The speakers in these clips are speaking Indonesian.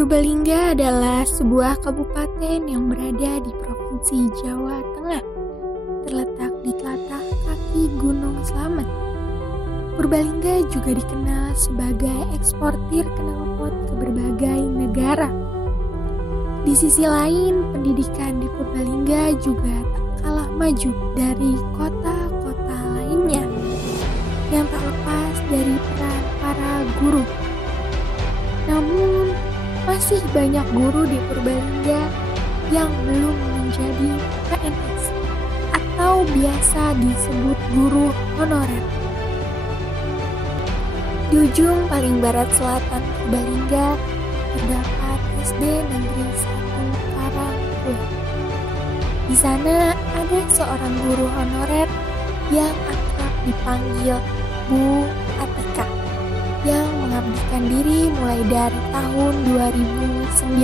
Purbalingga adalah sebuah kabupaten yang berada di Provinsi Jawa Tengah, terletak di telapak kaki Gunung Slamet. Purbalingga juga dikenal sebagai eksportir knalpot ke berbagai negara. Di sisi lain, pendidikan di Purbalingga juga tak kalah maju dari kota-kota lainnya, yang tak lepas dari peran para guru. Namun, masih banyak guru di Purbalingga yang belum menjadi PNS atau biasa disebut guru honorer. Di ujung paling barat selatan Purbalingga terdapat SD Negeri 1 Karangpule. Di sana ada seorang guru honorer yang akrab dipanggil Bu Atika, yang mengabdikan diri mulai dari tahun 2009.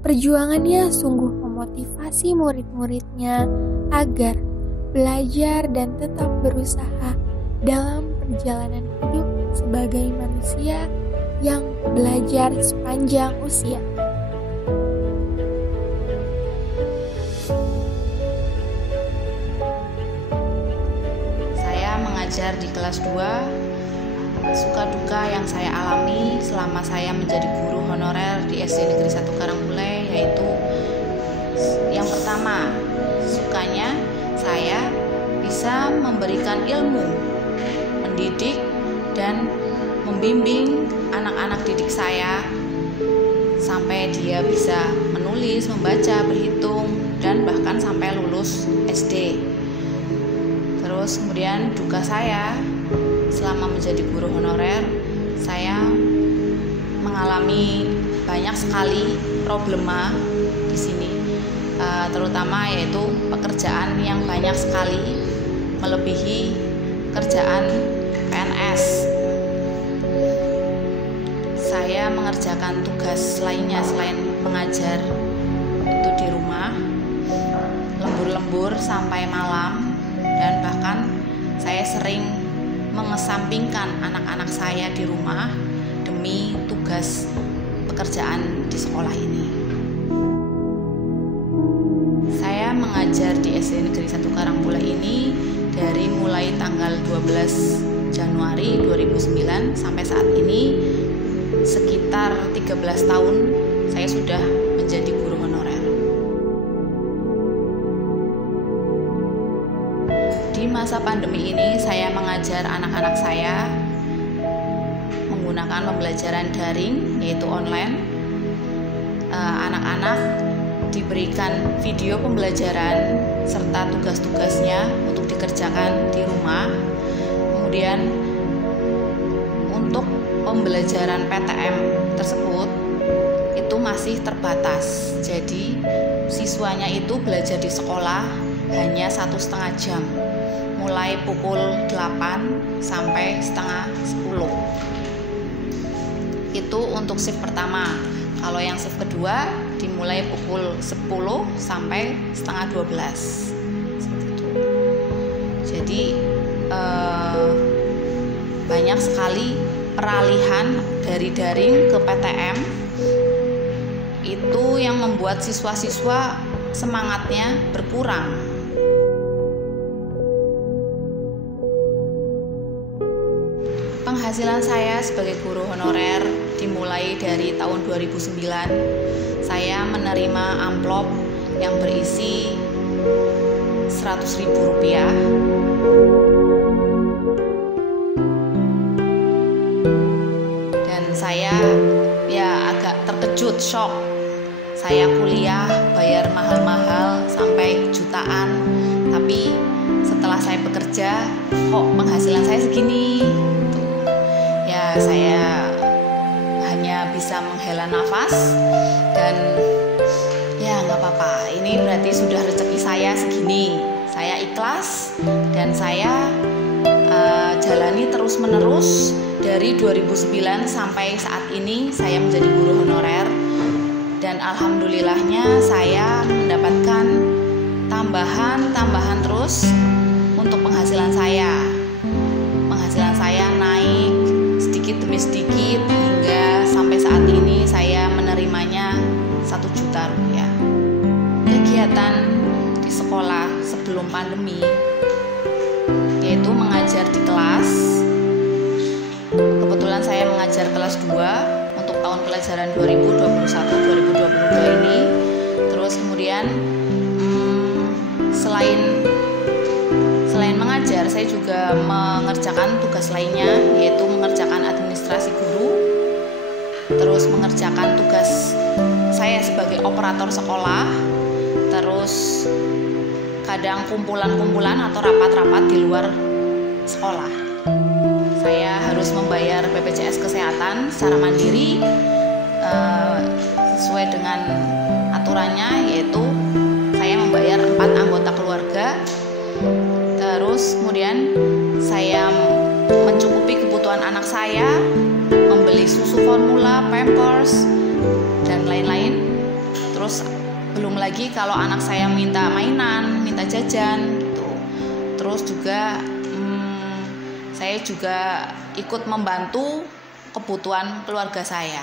Perjuangannya sungguh memotivasi murid-muridnya agar belajar dan tetap berusaha dalam perjalanan hidup sebagai manusia yang belajar sepanjang usia. Mengajar di kelas 2, suka duka yang saya alami selama saya menjadi guru honorer di SD Negeri 1 Karangpule, yaitu yang pertama, sukanya saya bisa memberikan ilmu, mendidik dan membimbing anak-anak didik saya sampai dia bisa menulis, membaca, berhitung, dan bahkan sampai lulus SD. Terus kemudian duka saya selama menjadi guru honorer, saya mengalami banyak sekali problema di sini, terutama yaitu pekerjaan yang banyak sekali melebihi kerjaan PNS. Saya mengerjakan tugas lainnya selain mengajar itu di rumah, lembur-lembur sampai malam. Dan bahkan saya sering mengesampingkan anak-anak saya di rumah demi tugas pekerjaan di sekolah ini. Saya mengajar di SD Negeri 1 Karangpule ini dari mulai tanggal 12 Januari 2009 sampai saat ini, sekitar 13 tahun saya sudah menjadi guru honorer. Di masa pandemi ini saya mengajar anak-anak saya menggunakan pembelajaran daring, yaitu online. Anak-anak diberikan video pembelajaran serta tugas-tugasnya untuk dikerjakan di rumah. Kemudian untuk pembelajaran PTM tersebut itu masih terbatas. Jadi siswanya itu belajar di sekolah hanya 1,5 jam, mulai pukul 8 sampai setengah 10. Itu untuk shift pertama. Kalau yang shift kedua dimulai pukul 10 sampai setengah 12. Seperti itu. Jadi banyak sekali peralihan dari daring ke PTM. Itu yang membuat siswa-siswa semangatnya berkurang. Penghasilan saya sebagai guru honorer dimulai dari tahun 2009. Saya menerima amplop yang berisi Rp100.000. Dan saya agak terkejut, shock. Saya kuliah bayar mahal-mahal sampai jutaan, tapi setelah saya bekerja, kok penghasilan saya segini? Saya hanya bisa menghela nafas dan nggak apa-apa, ini berarti sudah rezeki saya segini. Saya ikhlas dan saya jalani terus-menerus dari 2009 sampai saat ini saya menjadi guru honorer. Dan alhamdulillahnya saya mendapatkan tambahan terus untuk penghasilan saya. Penghasilan saya naik sedikit demi sedikit hingga sampai saat ini saya menerimanya 1 juta rupiah. Kegiatan di sekolah sebelum pandemi yaitu mengajar di kelas. Kebetulan saya mengajar kelas 2 untuk tahun pelajaran 2021-2022 ini. Terus kemudian selain mengajar, saya juga mengerjakan tugas lainnya, yaitu mengerjakan administrasi guru, terus mengerjakan tugas saya sebagai operator sekolah, terus kadang kumpulan-kumpulan atau rapat-rapat di luar sekolah. Saya harus membayar BPJS Kesehatan secara mandiri sesuai dengan aturannya, yaitu saya membayar 4 anggota keluarga. Terus kemudian saya mencukupi kebutuhan anak saya, membeli susu formula, pampers, dan lain-lain. Terus belum lagi kalau anak saya minta mainan, minta jajan gitu. Terus juga saya juga ikut membantu kebutuhan keluarga saya.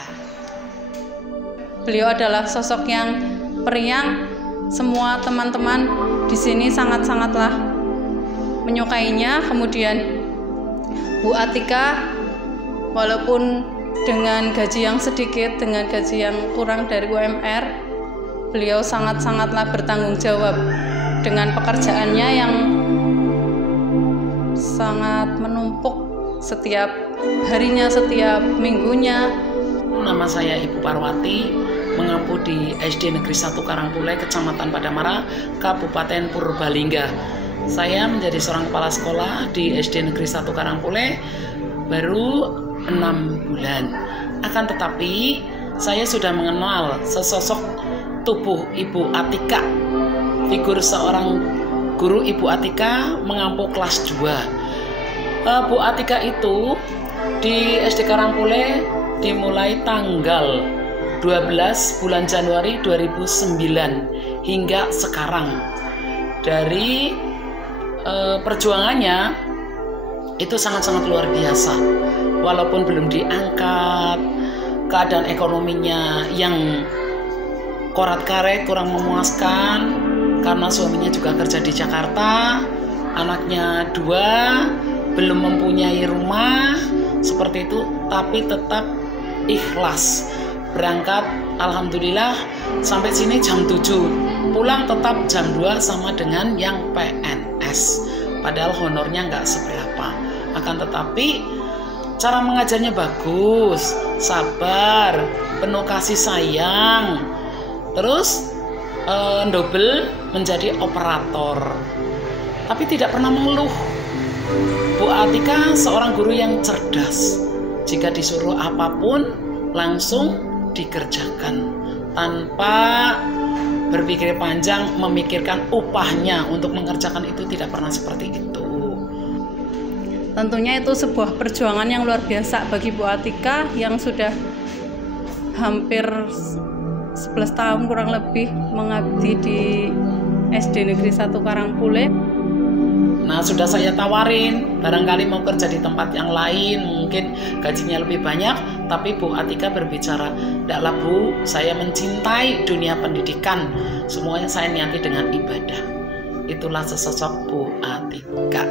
Beliau adalah sosok yang periang. Semua teman-teman di sini sangat-sangatlah menyukainya. Kemudian Bu Atika, walaupun dengan gaji yang sedikit, dengan gaji yang kurang dari UMR, beliau sangat-sangatlah bertanggung jawab dengan pekerjaannya yang sangat menumpuk setiap harinya, setiap minggunya. Nama saya Ibu Parwati, mengampu di SD Negeri 1 Karangpule, Kecamatan Padamara, Kabupaten Purbalingga. Saya menjadi seorang kepala sekolah di SD Negeri 1 Karangpule baru 6 bulan. Akan tetapi saya sudah mengenal sesosok tubuh Ibu Atika. Figur seorang guru Ibu Atika mengampu kelas 2. Bu Atika itu di SD Karangpule dimulai tanggal 12 bulan Januari 2009 hingga sekarang. Dari perjuangannya itu sangat-sangat luar biasa. Walaupun belum diangkat, keadaan ekonominya yang korat-karet, kurang memuaskan karena suaminya juga kerja di Jakarta, anaknya 2, belum mempunyai rumah seperti itu, tapi tetap ikhlas berangkat. Alhamdulillah sampai sini jam 7, pulang tetap jam 2 sama dengan yang PNS, padahal honornya nggak seberapa. Akan tetapi cara mengajarnya bagus, sabar, penuh kasih sayang, terus double menjadi operator, tapi tidak pernah mengeluh. Bu Atika seorang guru yang cerdas, jika disuruh apapun langsung dikerjakan tanpa berpikir panjang memikirkan upahnya untuk mengerjakan itu, tidak pernah seperti itu. Tentunya itu sebuah perjuangan yang luar biasa bagi Bu Atika yang sudah hampir 11 tahun kurang lebih mengabdi di SD Negeri 1 Karangpule. Nah, sudah saya tawarin, barangkali mau kerja di tempat yang lain, mungkin gajinya lebih banyak, tapi Bu Atika berbicara, "Ndaklah Bu, saya mencintai dunia pendidikan, semuanya saya niati dengan ibadah." Itulah sesosok Bu Atika.